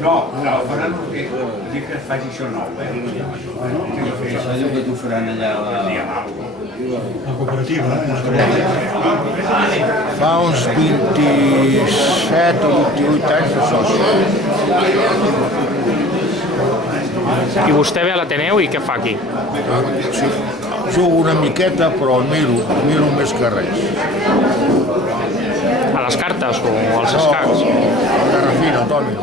No, Fernando, que faig això nou, És allò que t'ho faran allà a la cooperativa. Fa uns 27 o 28 anys de soci. I vostè ve a l'Ateneu i què fa aquí? Sí, jugo una miqueta, però miro més que res. A les cartes o als escacs? No, a Garrafina, Tòmino.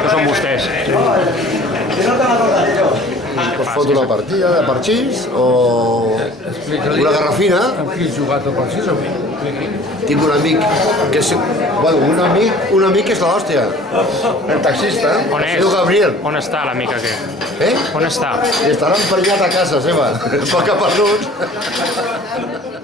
No són vostès. Pots fotre una partida de parxís o una garrafina. Amb qui has jugat el parxís o què? Tinc un amic que és... Bueno, un amic que és l'hòstia. El taxista. On Es és? diu Gabriel. On està l'amic aquest? Eh? On està? I estarà emprenyat a casa seva. Pel que ha perdut.